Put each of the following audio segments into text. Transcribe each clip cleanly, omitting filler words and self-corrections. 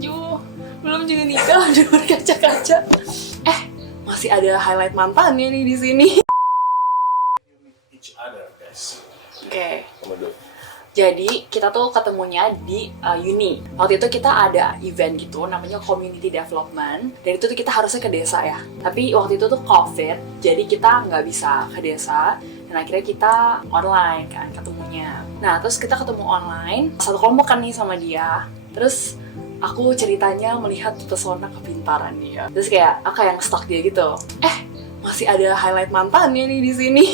baju, belum juga nikah di luar kaca-kaca. Masih ada highlight mantannya nih di sini. Oke. Jadi kita tuh ketemunya di Uni. Waktu itu kita ada event gitu, namanya Community Development. Dan itu tuh kita harusnya ke desa ya. Tapi waktu itu tuh COVID, jadi kita nggak bisa ke desa. Dan akhirnya kita online kan ketemunya. Nah terus kita ketemu online, satu kelompok kan nih sama dia. Terus aku ceritanya melihat pesona kepintaran dia. Terus kayak aku yang stuck dia gitu. Masih ada highlight mantannya nih di sini.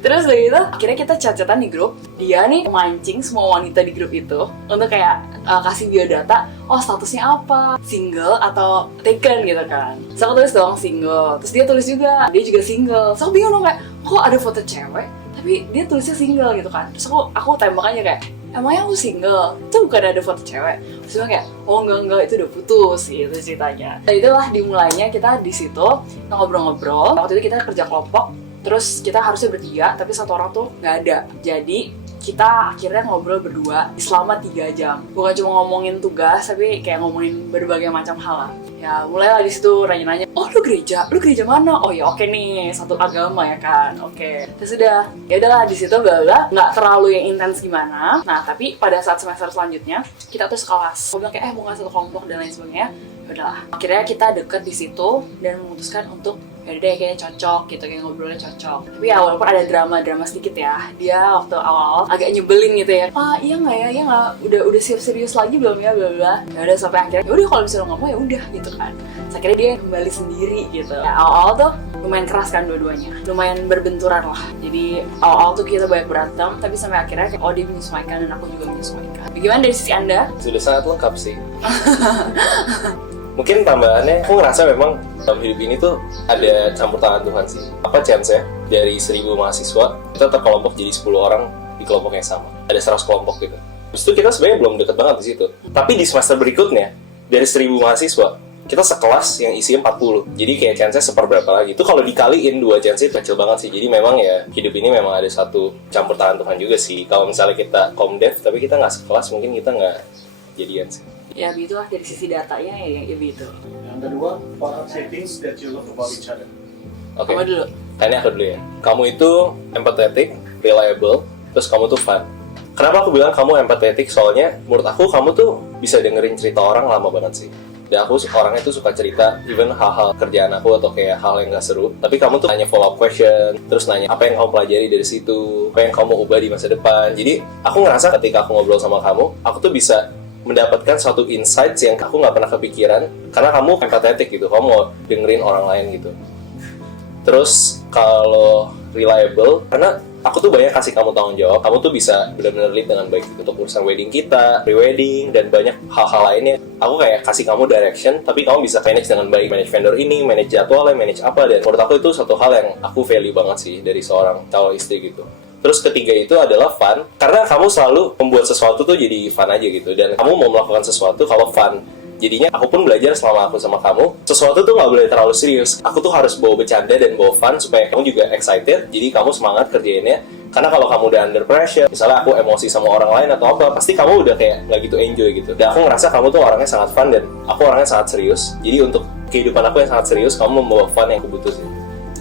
Terus dari itu akhirnya kita chat-chatan di grup. Dia nih mancing semua wanita di grup itu untuk kayak kasih biodata, oh statusnya apa, single atau taken gitu kan. Terus aku tulis dong single. Terus dia tulis juga, dia juga single. Terus aku bingung dong kayak, kok ada foto cewek tapi dia tulisnya single gitu kan. Terus aku tembak aja kayak, emangnya aku single? Itu bukan ada foto cewek. Terus dia kayak, oh enggak, itu udah putus gitu ceritanya. Dan itulah dimulainya kita di situ ngobrol-ngobrol. Waktu itu kita kerja kelompok, terus kita harusnya bertiga, tapi satu orang tuh nggak ada. Jadi kita akhirnya ngobrol berdua selama 3 jam. Bukan cuma ngomongin tugas, tapi kayak ngomongin berbagai macam hal lah. Ya mulailah di situ nanya-nanya, oh lu gereja mana? Oh ya oke nih, satu agama ya kan, oke. Terus udah, ya udahlah di situ bla nggak terlalu yang intens gimana. Nah tapi pada saat semester selanjutnya kita tuh sekelas. Gue bilang kayak mau nggak satu kelompok dan lain sebagainya. Ya udahlah. Akhirnya kita deket di situ dan memutuskan untuk yaudah deh kayaknya cocok gitu, kayak ngobrolnya cocok. Tapi ya walaupun ada drama sedikit ya, dia waktu awal agak nyebelin gitu ya. Iya nggak ya, iya nggak, udah serius lagi belum ya, bla bla. Ya udah sampai akhirnya, ya udah kalau misalnya nggak mau ya udah gitu kan. Terus akhirnya dia kembali sendiri gitu. Ya, awal tuh lumayan keras kan dua-duanya, lumayan berbenturan lah. Jadi awal tuh kita banyak berantem, tapi sampai akhirnya kayak, oh dia menyesuaikan dan aku juga menyesuaikan. Bagaimana dari sisi Anda? Sudah sangat lengkap sih. Mungkin tambahannya, aku ngerasa memang dalam hidup ini tuh ada campur tangan Tuhan sih. Apa chance-nya dari 1000 mahasiswa, kita terkelompok jadi 10 orang di kelompok yang sama. Ada 100 kelompok gitu. Terus itu kita sebenarnya belum deket banget di situ. Tapi di semester berikutnya, dari 1000 mahasiswa, kita sekelas yang isinya 40. Jadi kayak chance-nya seperberapa lagi. Itu kalau dikaliin 2 chance-nya kecil banget sih. Jadi memang ya, hidup ini memang ada satu campur tangan Tuhan juga sih. Kalau misalnya kita komdev, tapi kita nggak sekelas, mungkin kita nggak jadian sih. Ya begitulah dari sisi datanya ya begitu. Yang kedua, what are 3 things that you love about each other? Oke. Kamu dulu. Tanya aku dulu ya. Kamu itu empathetic, reliable, terus kamu tuh fun. Kenapa aku bilang kamu empathetic? Soalnya menurut aku kamu tuh bisa dengerin cerita orang lama banget sih. Dan aku orangnya tuh suka cerita, even hal-hal kerjaan aku atau kayak hal yang gak seru. Tapi kamu tuh nanya follow up question, terus nanya apa yang kamu pelajari dari situ, apa yang kamu ubah di masa depan. Jadi aku ngerasa ketika aku ngobrol sama kamu, aku tuh bisa mendapatkan suatu insights yang aku nggak pernah kepikiran karena kamu empathetic gitu, kamu mau dengerin orang lain gitu. Terus kalau reliable, karena aku tuh banyak kasih kamu tanggung jawab, kamu tuh bisa benar-benar lead dengan baik gitu, untuk urusan wedding kita, pre-wedding, dan banyak hal-hal lainnya. Aku kayak kasih kamu direction, tapi kamu bisa manage dengan baik, manage vendor ini, manage jadwalnya, manage apa, dan menurut aku itu satu hal yang aku value banget sih dari seorang calon istri gitu. Terus ketiga itu adalah fun, karena kamu selalu membuat sesuatu tuh jadi fun aja gitu, dan kamu mau melakukan sesuatu kalau fun. Jadinya aku pun belajar selama aku sama kamu, sesuatu tuh nggak boleh terlalu serius. Aku tuh harus bawa bercanda dan bawa fun supaya kamu juga excited, jadi kamu semangat kerjainnya. Karena kalau kamu udah under pressure, misalnya aku emosi sama orang lain atau apa, pasti kamu udah kayak nggak gitu enjoy gitu. Dan aku ngerasa kamu tuh orangnya sangat fun dan aku orangnya sangat serius. Jadi untuk kehidupan aku yang sangat serius, kamu membawa fun yang aku butuhin.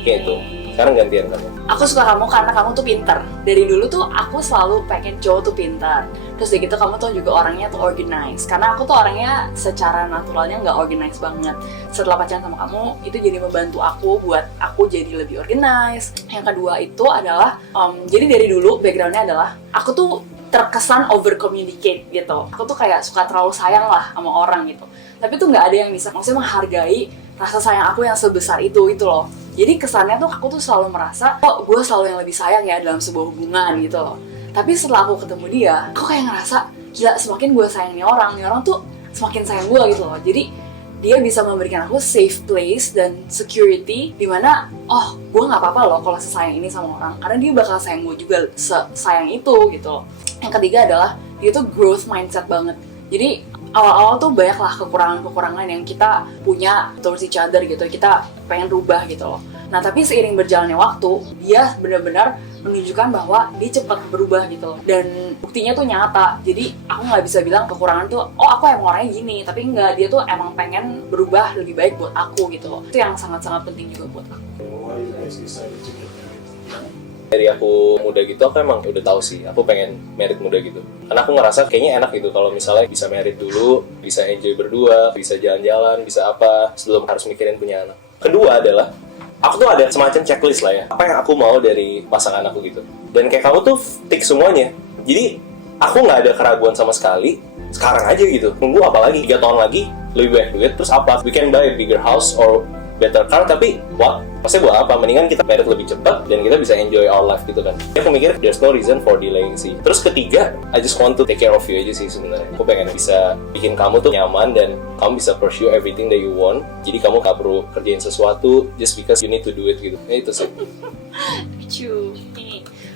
Kayak itu. Sekarang gantian kamu. Aku suka kamu karena kamu tuh pintar. Dari dulu tuh aku selalu pengen cowok tuh pintar. Terus dari gitu kamu tuh juga orangnya tuh organized. Karena aku tuh orangnya secara naturalnya nggak organized banget. Setelah pacaran sama kamu, itu jadi membantu aku buat aku jadi lebih organized. Yang kedua itu adalah, jadi dari dulu backgroundnya adalah aku tuh terkesan over communicate gitu. Aku tuh kayak suka terlalu sayang lah sama orang gitu. Tapi tuh nggak ada yang bisa maksudnya menghargai rasa sayang aku yang sebesar itu loh. Jadi kesannya tuh aku tuh selalu merasa, kok gue selalu yang lebih sayang ya dalam sebuah hubungan gitu loh. Tapi setelah aku ketemu dia, aku kayak ngerasa, gila semakin gue sayang nih orang tuh semakin sayang gue gitu loh. Jadi dia bisa memberikan aku safe place dan security dimana, oh gue gak apa-apa loh kalau sesayang ini sama orang. Karena dia bakal sayang gue juga sayang itu gitu loh. Yang ketiga adalah, dia tuh growth mindset banget. Jadi awal-awal tuh banyak lah kekurangan-kekurangan yang kita punya towards each other gitu, kita pengen rubah gitu loh. Nah tapi seiring berjalannya waktu, dia benar-benar menunjukkan bahwa dia cepat berubah gitu loh. Dan buktinya tuh nyata. Jadi aku nggak bisa bilang kekurangan tuh, oh aku emang orangnya gini. Tapi enggak, dia tuh emang pengen berubah lebih baik buat aku gitu loh. Itu yang sangat-sanat penting juga buat aku. Why you guys decided to get married? Dari aku muda gitu, aku emang udah tahu sih, aku pengen married muda gitu. Karena aku ngerasa kayaknya enak gitu kalau misalnya bisa married dulu, bisa enjoy berdua, bisa jalan-jalan, bisa apa, sebelum harus mikirin punya anak. Kedua adalah, aku tuh ada semacam checklist lah ya, apa yang aku mau dari pasangan aku gitu. Dan kayak kamu tuh tick semuanya. Jadi, aku nggak ada keraguan sama sekali, sekarang aja gitu. Tunggu apa lagi, 3 tahun lagi, lebih banyak duit, terus apa? We can buy a bigger house or better car, tapi what? Maksudnya buat apa? Mendingan kita married lebih cepat dan kita bisa enjoy our life gitu kan. Jadi aku mikir there's no reason for delaying sih. Terus ketiga, I just want to take care of you aja sih sebenarnya. Aku pengen bisa bikin kamu tuh nyaman dan kamu bisa pursue everything that you want. Jadi kamu gak perlu kerjain sesuatu just because you need to do it gitu. Ya itu sih. Lucu.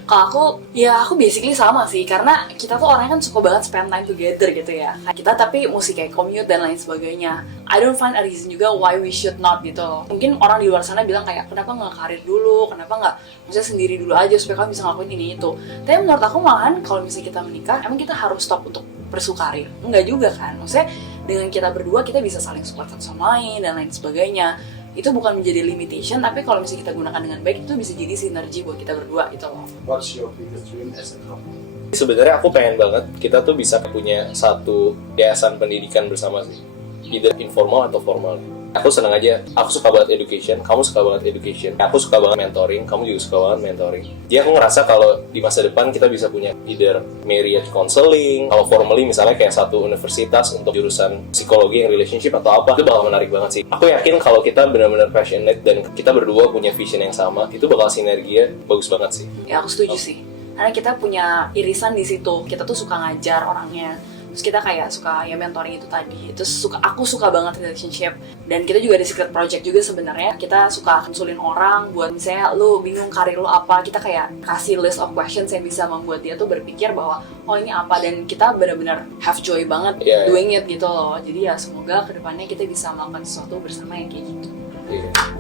Kalau aku, ya aku basically sama sih, karena kita tuh orangnya kan suka banget spend time together gitu ya. Kita tapi mesti kayak commute dan lain sebagainya. I don't find a reason juga why we should not gitu loh. Mungkin orang di luar sana bilang kayak, kenapa nggak karir dulu, kenapa nggak maksudnya sendiri dulu aja supaya kamu bisa ngelakuin ini itu. Tapi menurut aku malahan kalau misalnya kita menikah, emang kita harus stop untuk pursue karir. Enggak juga kan, maksudnya dengan kita berdua kita bisa saling support satu sama lain dan lain sebagainya. Itu bukan menjadi limitation, tapi kalau misalnya kita gunakan dengan baik, itu bisa jadi sinergi buat kita berdua gitu loh. What's your biggest dream as a couple? Sebenarnya aku pengen banget kita tuh bisa punya satu yayasan pendidikan bersama sih, either informal atau formal. Aku senang aja, aku suka banget education, kamu suka banget education, aku suka banget mentoring, kamu juga suka banget mentoring. Jadi aku ngerasa kalau di masa depan kita bisa punya either marriage counseling, kalau formally misalnya kayak satu universitas untuk jurusan psikologi yang relationship atau apa, itu bakal menarik banget sih. Aku yakin kalau kita benar-benar passionate dan kita berdua punya vision yang sama, itu bakal sinerginya bagus banget sih. Ya aku setuju sih, karena kita punya irisan di situ. Kita tuh suka ngajar orangnya, terus kita kayak suka ya mentoring itu tadi. Terus aku suka banget relationship, dan kita juga ada secret project juga sebenarnya. Kita suka konsulin orang buat misalnya lu bingung karir lu apa, kita kayak kasih list of questions yang bisa membuat dia tuh berpikir bahwa oh ini apa, dan kita benar-benar have joy banget doing it gitu loh. Jadi ya semoga kedepannya kita bisa melakukan sesuatu bersama yang kayak gitu.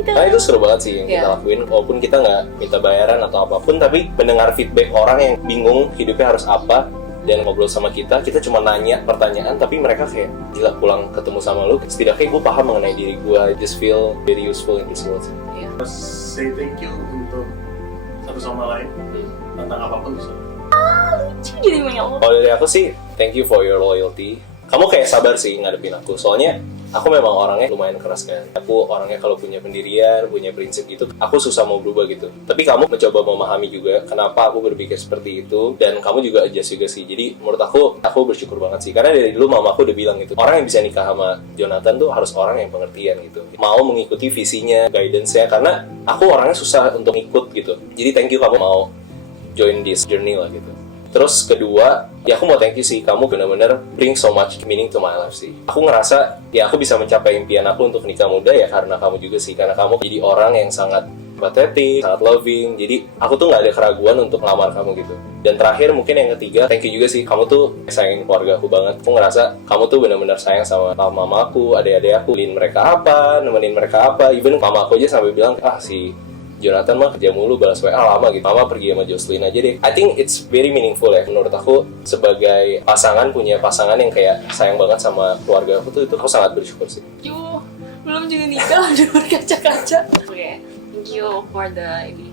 Nah itu seru banget sih yang kita lakuin, walaupun kita nggak minta bayaran atau apapun, tapi mendengar feedback orang yang bingung hidupnya harus apa dan ngobrol sama kita cuma nanya pertanyaan, tapi mereka kayak gila, pulang ketemu sama lu setidaknya gue paham mengenai diri gue. I just feel very useful in this world. Say thank you untuk satu sama lain tentang apapun bisa. Lucu jadi banyak. Kalau dari aku sih, thank you for your loyalty. Kamu kayak sabar sih ngadepin aku, soalnya aku memang orangnya lumayan keras kan. Aku orangnya kalau punya pendirian, punya prinsip gitu, aku susah mau berubah gitu. Tapi kamu mencoba memahami juga kenapa aku berpikir seperti itu, dan kamu juga adjust juga sih. Jadi menurut aku bersyukur banget sih, karena dari dulu mama aku udah bilang gitu, orang yang bisa nikah sama Jonathan tuh harus orang yang pengertian gitu, mau mengikuti visinya, guidance-nya, karena aku orangnya susah untuk ikut gitu. Jadi thank you kamu mau join this journey lah gitu. Terus kedua, ya aku mau thank you sih, kamu benar-benar bring so much meaning to my life sih. Aku ngerasa, ya aku bisa mencapai impian aku untuk nikah muda ya karena kamu juga sih. Karena kamu jadi orang yang sangat empathetic, sangat loving. Jadi aku tuh nggak ada keraguan untuk ngelamar kamu gitu. Dan terakhir mungkin yang ketiga, thank you juga sih, kamu tuh sayangin keluarga aku banget. Aku ngerasa kamu tuh benar-benar sayang sama mama aku, adik-adik aku, nemenin mereka apa. Even mama aku aja sampai bilang, si Jonathan mah kerja mulu, balas WA lama gitu. Mama pergi sama Jocelyn aja deh. I think it's very meaningful ya. Menurut aku sebagai pasangan, punya pasangan yang kayak sayang banget sama keluarga aku tuh, itu aku sangat bersyukur sih. Belum juga nikah di luar kaca-kaca. Oke, thank you for the ini.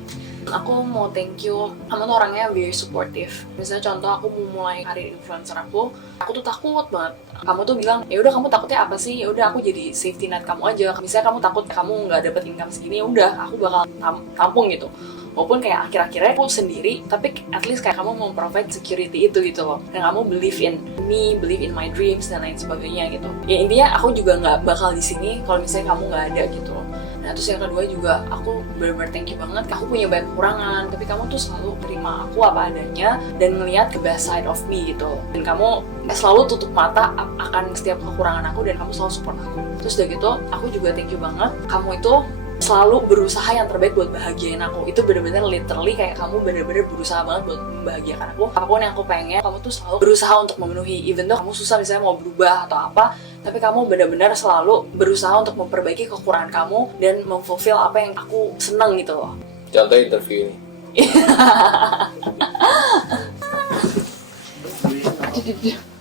Aku mau thank you, kamu tuh orangnya very supportive. Misalnya contoh aku mau mulai karir influencer aku tuh takut banget. Kamu tuh bilang, ya udah kamu takutnya apa sih? Ya udah aku jadi safety net kamu aja. Misalnya kamu takut kamu nggak dapet income segini, ya udah aku bakal tampung gitu. Walaupun kayak akhir-akhirnya aku sendiri, tapi at least kayak kamu mau provide security itu gitu loh. Dan kamu believe in me, believe in my dreams dan lain sebagainya gitu. Ya intinya aku juga nggak bakal di sini kalau misalnya kamu nggak ada gitu. Nah terus yang kedua juga aku benar-benar thank you banget. Aku punya banyak kekurangan, tapi kamu tuh selalu terima aku apa adanya dan melihat the best side of me gitu. Dan kamu selalu tutup mata akan setiap kekurangan aku dan kamu selalu support aku. Terus udah gitu, aku juga thank you banget. Kamu itu selalu berusaha yang terbaik buat bahagiain aku. Itu bener-bener literally kayak kamu bener-bener berusaha banget buat membahagiakan aku. Apapun yang aku pengen, kamu tuh selalu berusaha untuk memenuhi. Even though kamu susah misalnya mau berubah atau apa, tapi kamu benar-benar selalu berusaha untuk memperbaiki kekurangan kamu dan memfulfill apa yang aku seneng gitu loh. Contoh interview ini. Beliin apa?